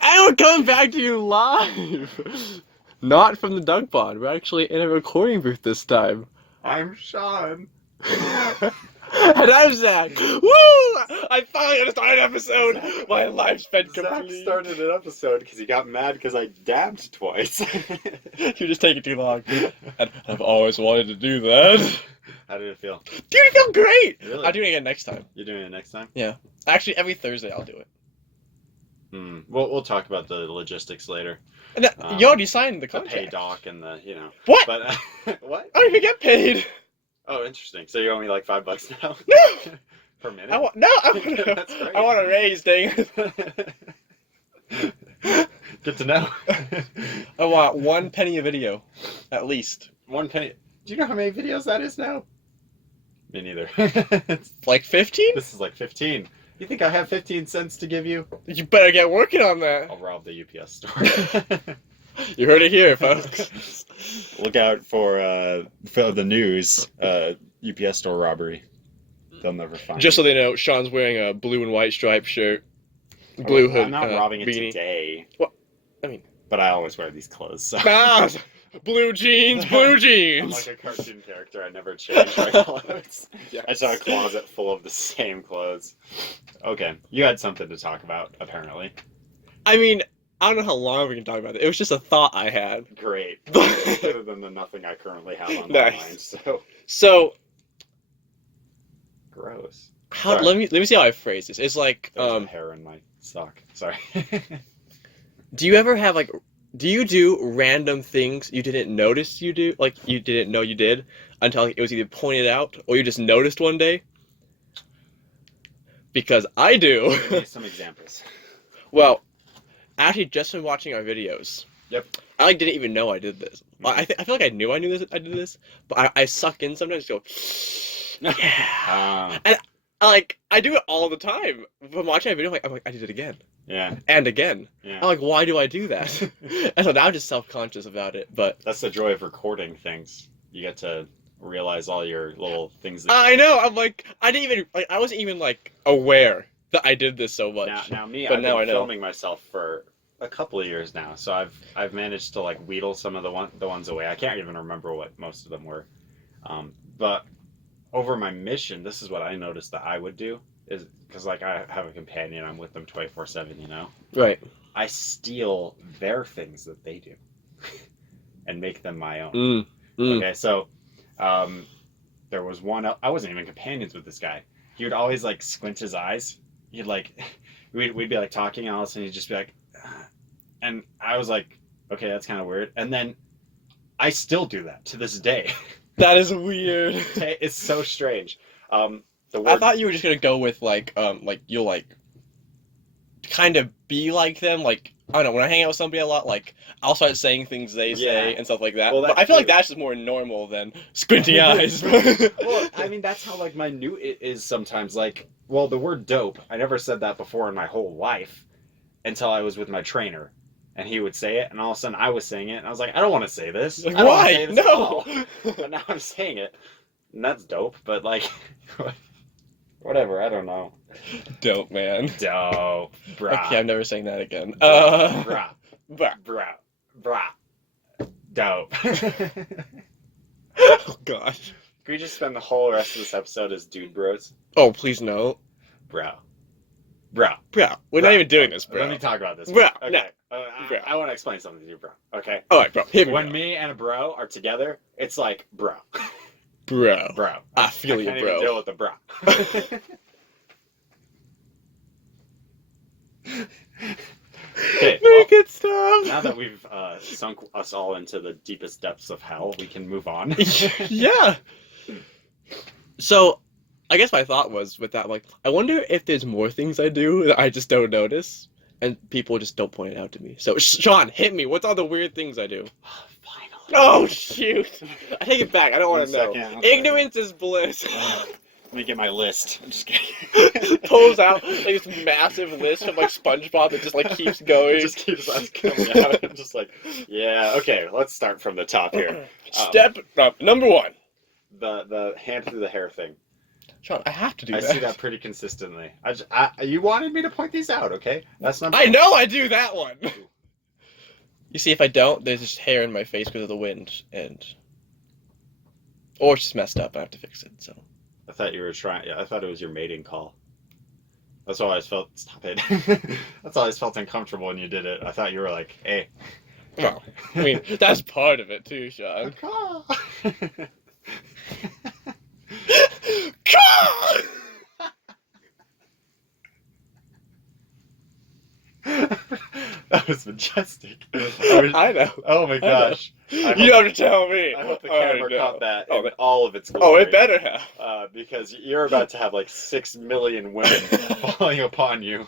And we're coming back to you live! Not from the Doug Pod. We're actually in a recording booth this time. I'm Sean. And I'm Zach. Woo! I finally got to start an episode. My life's been Zach complete. started an episode because he got mad because I dabbed twice. You're just taking too long. And I've always wanted to do that. How did it feel? Dude, it felt great! Really? I'll do it again next time. You're doing it next time? Yeah. Actually, every Thursday I'll do it. We'll talk about the logistics later. And you already signed the The contract. pay doc and the, What? But, what? I don't even get paid. Oh, interesting. So you owe me like $5 now? No! Per minute? I want That's great. I want a raise, dang it. Good to know. I want 1 penny a video, at least. 1 penny. Do you know how many videos that is now? Me neither. Like 15? This is like 15. You think I have 15 cents to give you? You better get working on that. I'll rob the UPS store. You heard it here, folks. Look out for the news. UPS store robbery. They'll never find Just so it. they know, Sean's wearing a blue and white striped shirt, blue hood. I'm not robbing it beanie. today. What? I mean, but I always wear these clothes. So. ah, blue jeans, blue I'm jeans. like a cartoon character. I never change my clothes. Yes. I just have a closet full of the same clothes. Okay, you had something to talk about, apparently. I mean, I don't know how long we can talk about it. It was just a thought I had. Great. Better than the nothing I currently have on my Nice. mind. So, Gross. how? Sorry. Let me see how I phrase this. It's like, There's some hair in my sock. Sorry. do you ever have do you do random things you didn't notice you do, like you didn't know you did until it was either pointed out or you just noticed one day? Because I do. Give me some examples. Well, actually, just from watching our videos. Yep. I didn't even know I did this. Well, I feel like I knew I did this, but I suck in sometimes. Go. Yeah. And I do it all the time. From watching a video, I'm like, I did it again. Yeah. And again. Yeah. I'm like, why do I do that? And so now I'm just self-conscious about it. But That's the joy of recording things. You get to realize all your little things. That I know. I'm like, I didn't even I wasn't even aware that I did this so much. Now me, But I've now been I know. filming myself for a couple of years now, so I've managed to wheedle some of the ones away. I can't even remember what most of them were, but over my mission, this is what I noticed that I would do is because I have a companion, I'm with them 24/7, Right. I steal their things that they do and make them my own. Okay, so there was one. I wasn't even companions with this guy. He would always squint his eyes. He'd we'd be talking, and all of a sudden he'd just be like, and I was like, okay, that's kind of weird. And then I still do that to this day. That is weird. It's so strange. The I word, thought you were just gonna go with you'll kind of be like them. I don't know, when I hang out with somebody a lot, I'll start saying things they say Yeah. and stuff like that. Well, but I feel like that's just more normal than squinty eyes. well, I mean, that's how minute it is sometimes. Well, the word dope, I never said that before in my whole life until I was with my trainer. And he would say it, and all of a sudden I was saying it, and I was like, I don't want to say this. I don't wanna say Why? this at No. all. But now I'm saying it, and that's dope. But whatever. I don't know. Dope, man. Dope, brah. Okay, I'm never saying that again. Brah, Brah. brah. Dope. Oh gosh. Can we just spend the whole rest of this episode as dude bros? Oh, please no. Bro. Bro, we're Bro. not even doing this, bro. Let me talk about this. Bro, Okay. no. Bro. I want to explain something to you, bro. Okay. All right, bro. Hit me, When bro. me and a bro are together, it's like bro. Bro. Bro. I feel you, can't bro. even deal with the bro. Okay, Make it stop. now that we've sunk us all into the deepest depths of hell, we can move on. Yeah. So, I guess my thought was with that, I wonder if there's more things I do that I just don't notice, and people just don't point it out to me. So, Sean, hit me. What's all the weird things I do? Finally. Oh, shoot. I take it back. I don't want to know. One second. Ignorance is bliss. Let me get my list. I'm just kidding. Pulls out this massive list of SpongeBob that just keeps going. It just keeps us coming out. I'm just yeah, okay, let's start from the top here. Step number 1. The hand through the hair thing. Sean, I have to do I that. see that pretty consistently. You wanted me to point these out, okay? That's number. I know I do that one. You see, if I don't, there's just hair in my face because of the wind, or it's just messed up. I have to fix it. So. I thought you were trying. Yeah, I thought it was your mating call. That's why I felt. Stop it. That's why I felt uncomfortable when you did it. I thought you were like, "Hey." Well, I mean, that's part of it too, Sean. That was majestic. I know. Oh my gosh. You don't have to tell me. I hope the camera caught that in all of its glory. Oh, it better have. Because you're about to have like 6 million women falling upon you.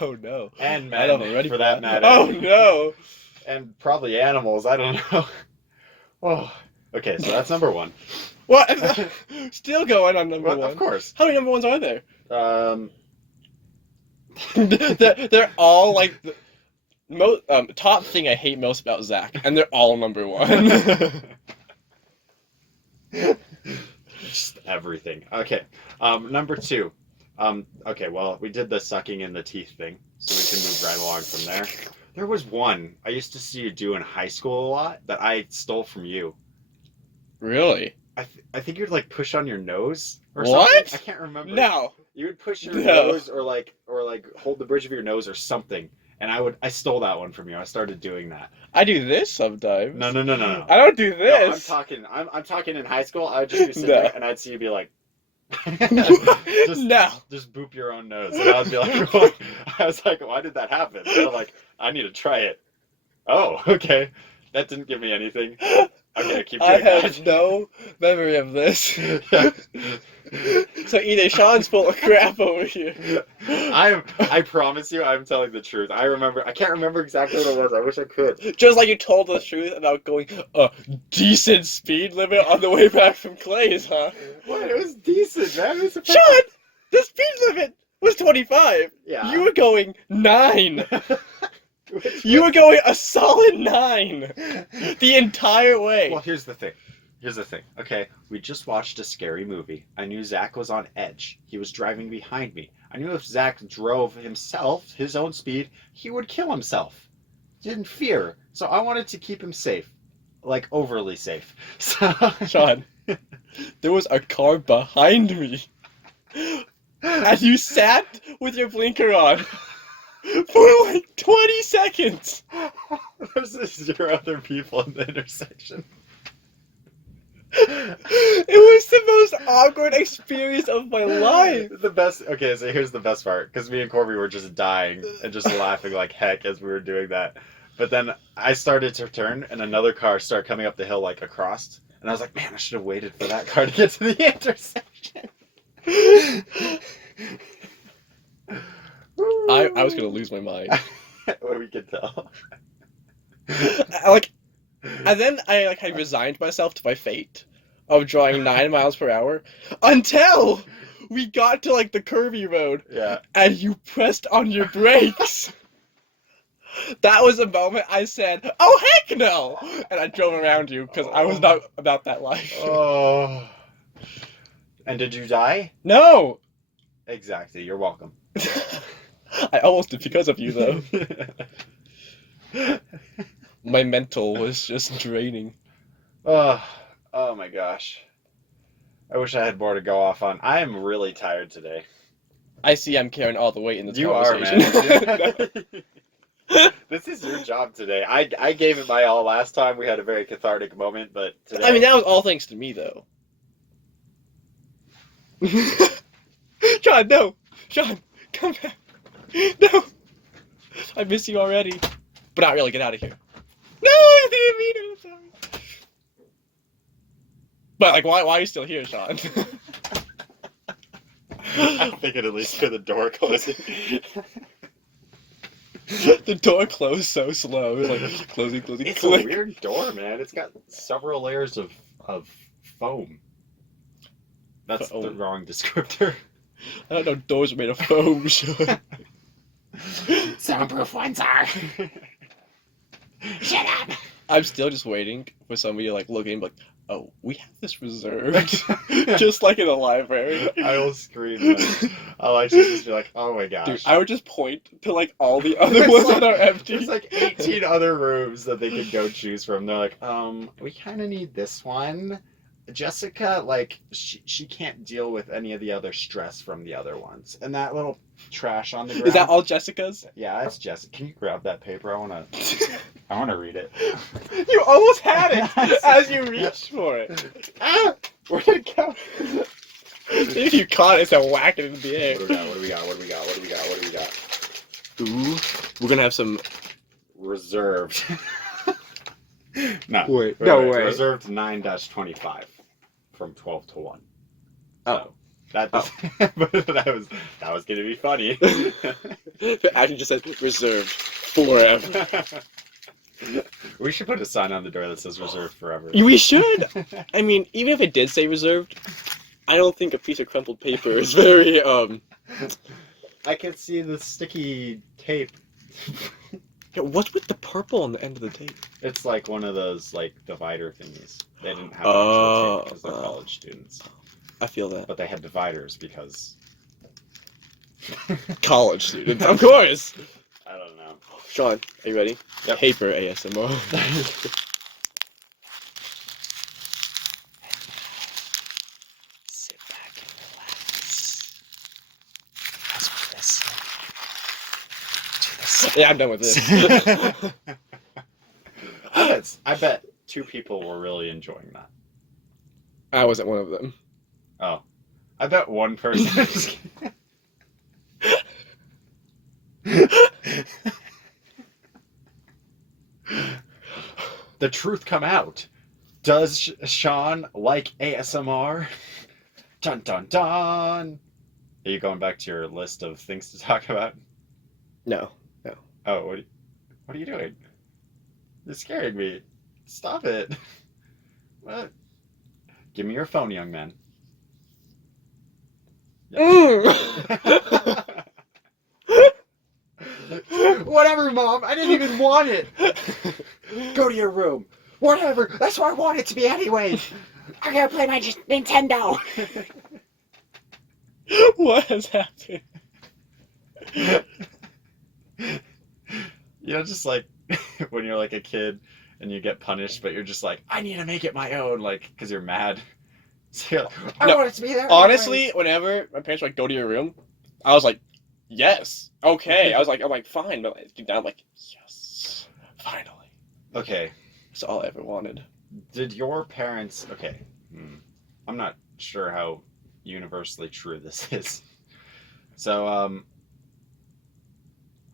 Oh no. And men, for that matter. Oh no. And probably animals, I don't know. Oh. Okay, so that's number one. What? Still going on number one? Of course. How many number ones are there? They're all like the top thing I hate most about Zach, and they're all number one. Just everything. Okay. Number two. Okay, well, we did the sucking in the teeth thing, so we can move right along from there. There was one I used to see you do in high school a lot that I stole from you. Really? I think you'd like push on your nose or what? something. I can't remember. No. You would push your nose or like hold the bridge of your nose or something. And I stole that one from you. I started doing that. I do this sometimes. No. I don't do this. No, I'm talking in high school. I would just be sitting there and I'd see you be like just boop your own nose. And I would be like, what? I was like, why did that happen? And I'm like, I need to try it. Oh, okay. That didn't give me anything. Okay, keep doing I have no memory of this. So either Sean's full of crap over here. I promise you, I'm telling the truth. I can't remember exactly what it was. I wish I could. Just like you told the truth about going a decent speed limit on the way back from Clay's, huh? What? It was decent, man. It was Sean! The speed limit was 25. Yeah. You were going 9. You were going a solid 9 the entire way. Well, here's the thing. Okay, we just watched a scary movie. I knew Zach was on edge. He was driving behind me. I knew if Zach drove himself, his own speed, he would kill himself. He didn't fear. So I wanted to keep him safe. Like, overly safe. So... Sean, there was a car behind me. And you sat with your blinker on. For like 20 seconds. There's 0 other people in the intersection. It was the most awkward experience of my life. Okay, so here's the best part. Because me and Corby were just dying and just laughing like heck as we were doing that. But then I started to turn and another car started coming up the hill like across. And I was like, man, I should have waited for that car to get to the intersection. I was gonna lose my mind. Well, we could tell. And then I resigned myself to my fate of drawing 9 miles per hour until we got to like the curvy road. Yeah. And you pressed on your brakes. That was the moment I said, "Oh heck no!" And I drove around you because I was not about that life. Oh. And did you die? No. Exactly. You're welcome. I almost did because of you, though. My mental was just draining. Oh my gosh. I wish I had more to go off on. I am really tired today. I see I'm carrying all the weight in this you conversation. You are, man. This is your job today. I gave it my all last time. We had a very cathartic moment, but today... I mean, that was all thanks to me, though. Sean, no! Sean, come back! No! I miss you already. But not really, get out of here. No, I didn't mean it, I'm sorry. But, like, why are you still here, Sean? I figured at least for the door closing. The door closed so slow. It was like, closing, It's click. a weird door, man. It's got several layers of foam. That's the wrong descriptor. I don't know, doors are made of foam, Sean. Soundproof ones are. Shut up! I'm still just waiting for somebody to like look in and be like, oh, we have this reserved, just like in a library. I will scream that. I'll actually just be like, oh my gosh. Dude, I would just point to like all the other ones that are empty. There's like 18 other rooms that they could go choose from. They're like, we kind of need this one. Jessica, like, she can't deal with any of the other stress from the other ones. And that little trash on the ground. Is that all Jessica's? Yeah, that's Jessica. Can you grab that paper? I wanna read it. You almost had it as you reached for it. Ah! Where did it go? If you caught it, so whack it in the air. What do we got? Ooh, we're gonna have some reserved. No. Wait, no way. Reserved 9-25 from 12 to 1. Oh. So, that was gonna be funny. But actually just says reserved forever. We should put a sign on the door that says reserved forever. We should! I mean, even if it did say reserved, I don't think a piece of crumpled paper is very, I can see the sticky tape. Yeah, what's with the purple on the end of the tape? It's like one of those, like, divider thingies. They didn't have actual tape because they're college students. I feel that. But they had dividers because... College students, of course! I don't know. Sean, are you ready? Yep. Paper ASMR. Sit back and relax. As we listen to the Yeah, I'm done with this. I bet 2 people were really enjoying that. I wasn't one of them. Oh. I bet 1 person... The truth come out. Does Sean like ASMR? Dun dun dun. Are you going back to your list of things to talk about? No. Oh, what are you doing? You're scaring me. Stop it. What? Give me your phone, young man. Whatever, Mom. I didn't even want it. Go to your room. Whatever. That's what I want it to be anyway. I'm gonna play my Nintendo. What has happened? You know, just like when you're like a kid and you get punished, but you're just like, I need to make it my own, like, because you're mad. So you're like, I want it to be there. Honestly, whenever my parents were like, go to your room, I was like, yes, okay. I'm like, fine. But deep down, I'm like, yes, finally. Okay. That's all I ever wanted. Did your parents... Okay. I'm not sure how universally true this is. So,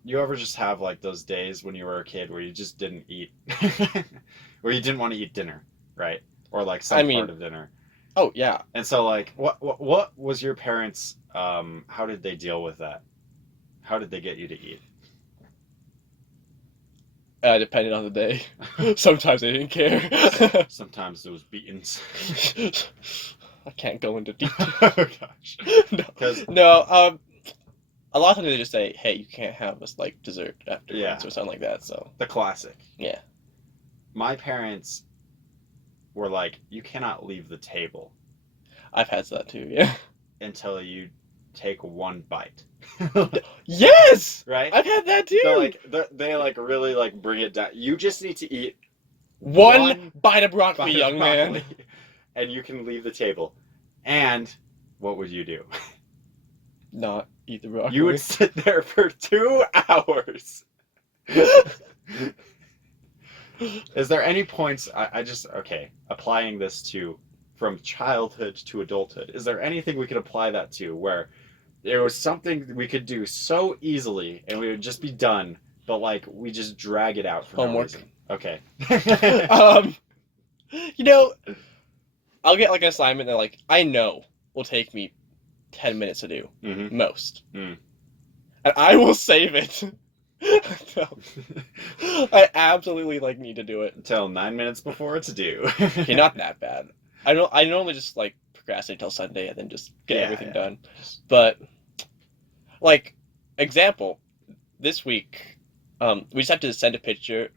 you ever just have, like, those days when you were a kid where you just didn't eat? Where you didn't want to eat dinner, right? Or, like, some part of dinner. Oh, yeah. And so, like, what was your parents... how did they deal with that? How did they get you to eat? Depending on the day. Sometimes they didn't care. Sometimes it was beatings. I can't go into detail. Oh, gosh. No, a lot of times they just say, hey, you can't have this, like, dessert afterwards or something like that, so. The classic. Yeah. My parents were like, you cannot leave the table. I've had that too, yeah. Until you take 1 bite. Yes! Right? I've had that too! They really, like, bring it down. You just need to eat one bite of broccoli, young man. And you can leave the table. And what would you do? Not eat the broccoli. You would sit there for 2 hours. Is there any points... Okay, applying this to... From childhood to adulthood, is there anything we could apply that to where there was something we could do so easily and we would just be done, but like we just drag it out for homework? No reason? Okay. You know, I'll get like an assignment that like I know will take me 10 minutes to do, most, and I will save it. I absolutely like need to do it until 9 minutes before it's due. Okay, not that bad. I normally just like procrastinate till Sunday and then just get everything done. But like example, this week, we just have to send a picture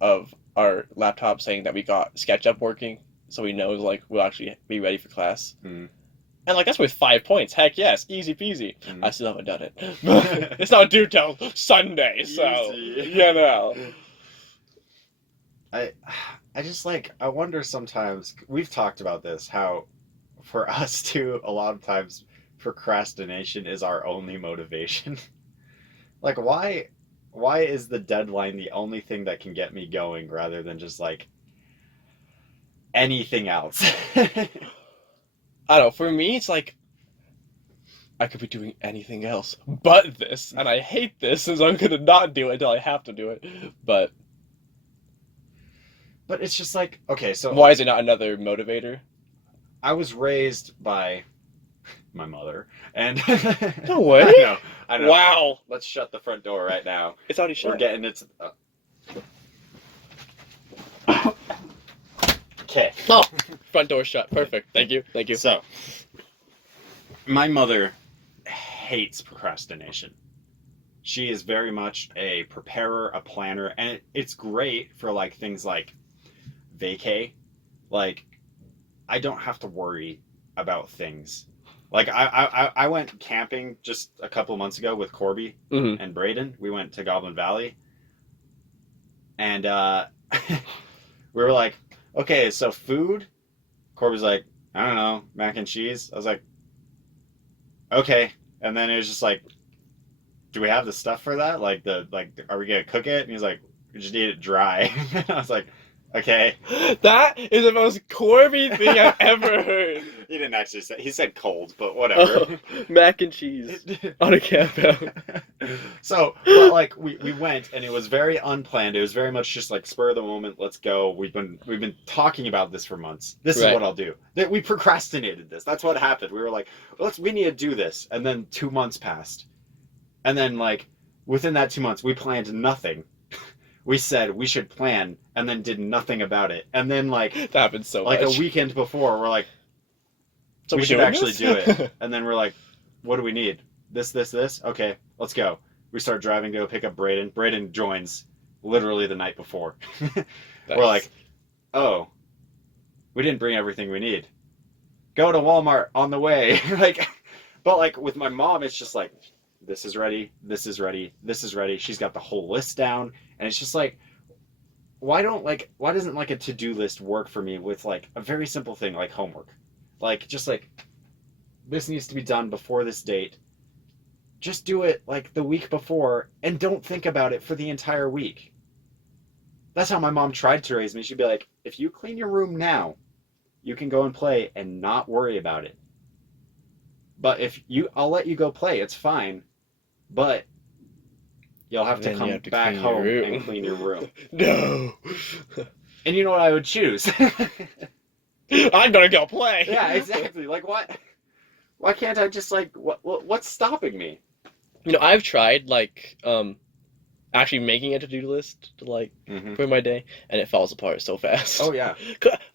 of our laptop saying that we got SketchUp working so he knows like we'll actually be ready for class. Mm. And like that's worth 5 points. Heck yes, easy peasy. Mm. I still haven't done it. It's not due till Sunday, so Easy. you know. I just like I wonder sometimes we've talked about this how for us too a lot of times procrastination is our only motivation. Like why is the deadline the only thing that can get me going rather than just like anything else? I don't know. For me, it's like I could be doing anything else but this, and I hate this, and so I'm gonna not do it until I have to do it. But But it's just like okay, so why is it not another motivator? I was raised by my mother, and No way. I know. Wow. Let's shut the front door right now. It's already shut. We're getting it. Okay. Oh, front door shut. Perfect. Thank you. Thank you. So, my mother hates procrastination. She is very much a preparer, a planner, and it's great for like things like vacay. Like, I don't have to worry about things. Like I went camping just a couple of months ago with Corby Mm-hmm. and Braden. We went to Goblin Valley, and we were like, okay, so food. Corby's like, I don't know, mac and cheese. I was like, okay, and then it was just like, do we have the stuff for that? Like are we gonna cook it? And he's like, we just need it dry. I was like, okay. That is the most Corby thing I've ever heard. He didn't actually say. He said cold, but whatever. Oh, mac and cheese on a camp out. So, but like we went, and it was very unplanned. It was very much just like spur of the moment. Let's go. We've been talking about this for months. This is Right. what I'll do. That we procrastinated this. That's what happened. We were like, we need to do this, and then 2 months passed, and then like within that 2 months, we planned nothing. We said we should plan, and then did nothing about it. And then like That happens so like much. a weekend before, we're like, So we we're should doing actually this? do it. And then we're like, what do we need? This. Okay, let's go. We start driving to go pick up Braden. Braden joins literally the night before. We're like, oh, we didn't bring everything we need. Go to Walmart on the way. Like, but like with my mom, it's just like, this is ready. This is ready. This is ready. She's got the whole list down. And it's just like, why doesn't like a to-do list work for me with like a very simple thing like homework? Like, just like, this needs to be done before this date. Just do it like the week before and don't think about it for the entire week. That's how my mom tried to raise me. She'd be like, if you clean your room now, you can go and play and not worry about it. But I'll let you go play. It's fine. But you'll have to Then you come have to back clean your home room. and clean your room. No. And you know what I would choose? I'm gonna go play. Yeah, exactly. Like, what? Why can't I just like what's stopping me? You know, I've tried like actually making a to-do list to like for my day, and it falls apart so fast. Oh yeah.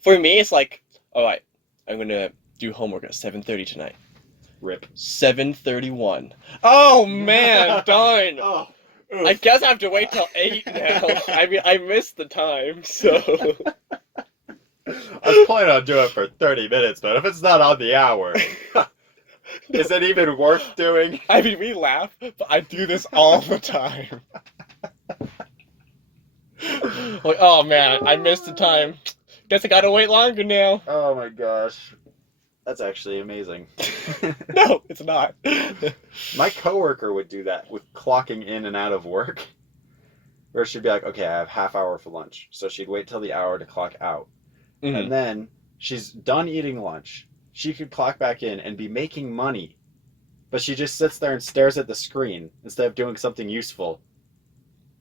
For me, it's like, all right, I'm gonna do homework at 7:30 tonight. Rip. 7:31. Oh man, darn. Oh. I guess I have to wait till 8 now. I mean, I missed the time, so. I was planning on doing it for 30 minutes, but if it's not on the hour, is it even worth doing? I mean, we laugh, but I do this all the time. Like, oh man, I missed the time. Guess I gotta wait longer now. Oh my gosh. That's actually amazing. No, it's not. My coworker would do that with clocking in and out of work. Where she'd be like, okay, I have half hour for lunch. So she'd wait till the hour to clock out. Mhm. And then she's done eating lunch. She could clock back in and be making money. But she just sits there and stares at the screen instead of doing something useful.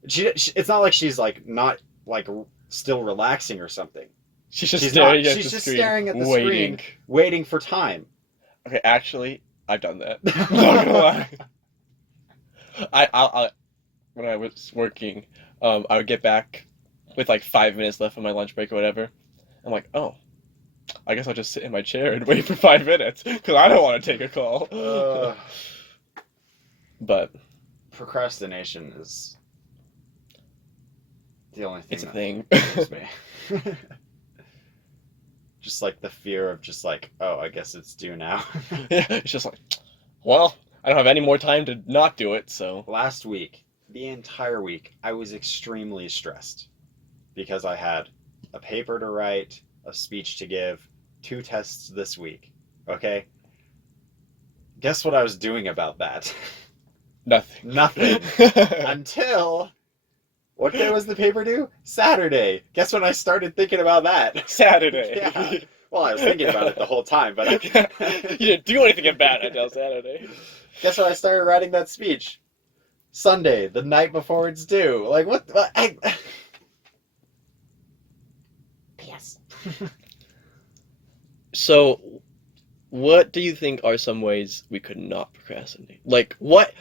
It's not like she's like not like still relaxing or something. She's just She's staring not. at She's the just screen, staring at the waiting. screen, waiting for time. Okay, actually, I've done that. I'm not gonna lie. I when I was working, I would get back with like 5 minutes left on my lunch break or whatever. I'm like, oh, I guess I'll just sit in my chair and wait for 5 minutes because I don't want to take a call. But Procrastination is the only thing it's a that thing. bothers me. Just like the fear of just like, oh, I guess it's due now. It's just like, well, I don't have any more time to not do it, so. Last week, the entire week, I was extremely stressed because I had a paper to write, a speech to give, 2 tests this week. Okay? Guess what I was doing about that? Nothing. Nothing. Until, what day was the paper due? Saturday. Guess when I started thinking about that? Saturday. Yeah. Well, I was thinking about it the whole time, but You didn't do anything about it until Saturday. guess when I started writing that speech? Sunday, the night before it's due. Like, what? P.S. So, what do you think are some ways we could not procrastinate? Like, what?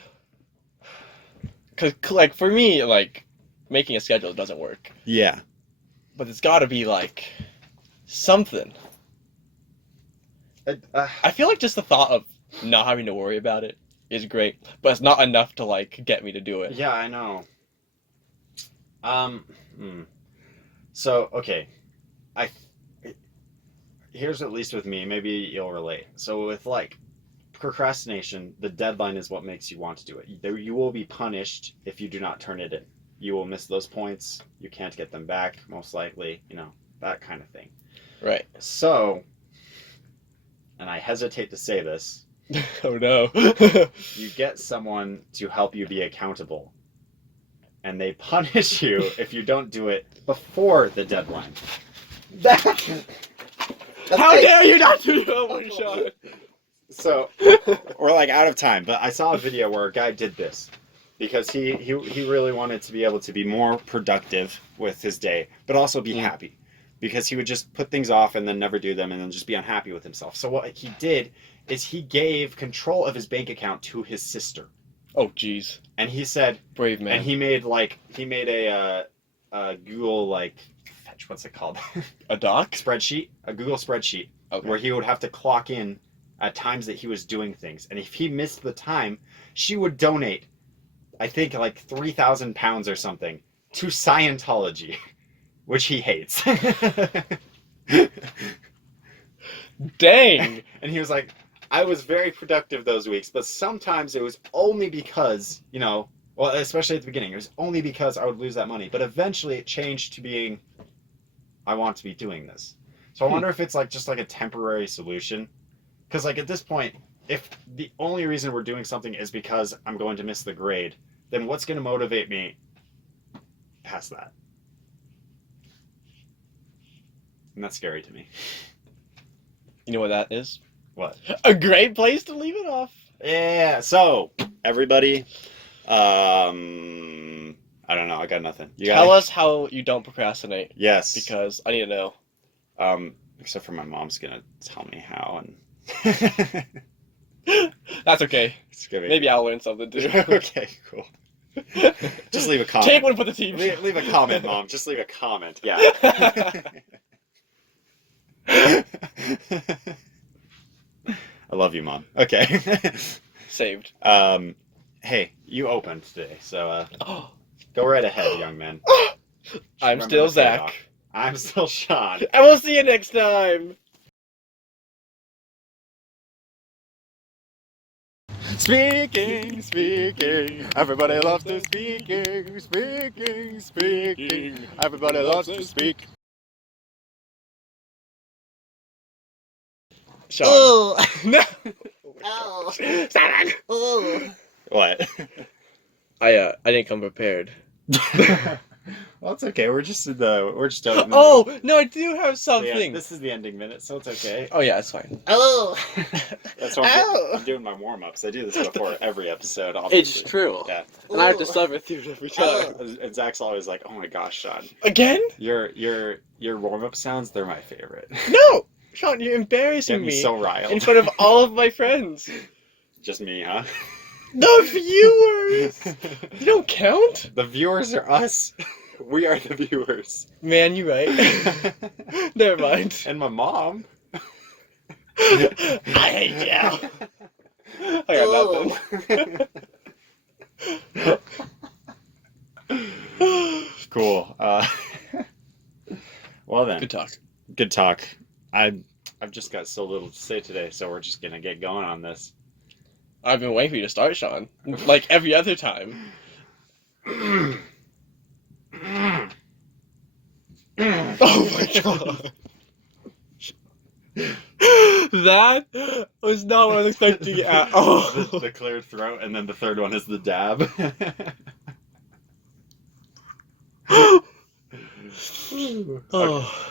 Because, like, for me, like, making a schedule doesn't work. Yeah. But it's got to be, like, something. I feel like just the thought of not having to worry about it is great, but it's not enough to, like, get me to do it. Yeah, I know. So, okay. Here's at least with me, maybe you'll relate. So with like procrastination, the deadline is what makes you want to do it. You will be punished if you do not turn it in. You will miss those points. You can't get them back, most likely, that kind of thing. Right. So, and I hesitate to say this. Oh no. You get someone to help you be accountable. And they punish you if you don't do it before the deadline. How dare you not do your homework, Sean? So, we're like out of time, but I saw a video where a guy did this because he really wanted to be able to be more productive with his day, but also be happy, because he would just put things off and then never do them and then just be unhappy with himself. So what he did is he gave control of his bank account to his sister. Oh, jeez. And he said, brave man. And he made a Google, like, what's it called? A doc? Spreadsheet, a Google spreadsheet, okay, where he would have to clock in at times that he was doing things. And if he missed the time, she would donate, I think, like 3,000 pounds or something to Scientology, which he hates. Dang. And he was like, I was very productive those weeks, but sometimes it was only because, well, especially at the beginning, it was only because I would lose that money. But eventually it changed to being, I want to be doing this. So I wonder if it's like just like a temporary solution. Because like at this point, if the only reason we're doing something is because I'm going to miss the grade, then what's going to motivate me past that? And that's scary to me. You know what that is? What? A great place to leave it off. Yeah. So everybody, I don't know. I got nothing. Tell us how you don't procrastinate. Yes. Because I need to know. Except for my mom's gonna tell me how, and that's okay. Maybe I'll learn something too. Okay, cool. Just leave a comment. Take one for the team. Leave a comment, Mom. Just leave a comment. Yeah. I love you, Mom. Okay. Saved. Hey, you opened today, so go right ahead, young man. I'm still Zach. I'm still Sean. And we'll see you next time. Speaking. Everybody loves to speaking. Everybody loves to speak. Sean. Oh. No. Oh. Simon. Oh. What? I didn't come prepared. Well, it's okay. We're just done. Oh no, I do have something. So yeah, this is the ending minute, so it's okay. Oh yeah, it's fine. Oh. That's what I'm doing my warm ups. I do this before every episode. Obviously. It's true. Yeah. And I have to suffer through it every time. And Zach's always like, "Oh my gosh, Sean, Again? Your warm up sounds, they're my favorite." No, Sean, you're embarrassing Get me so riled in front of all of my friends. Just me, huh? The viewers. You don't count. The viewers are us. We are the viewers. Man, you're right. Never mind. And my mom. I hate you. I got nothing. Cool. Well then. Good talk. Good talk. I've just got so little to say today, so we're just gonna get going on this. I've been waiting for you to start, Sean. Like every other time. Oh my god. That was not what I was expecting at all. The cleared throat, and then the third one is the dab. Oh.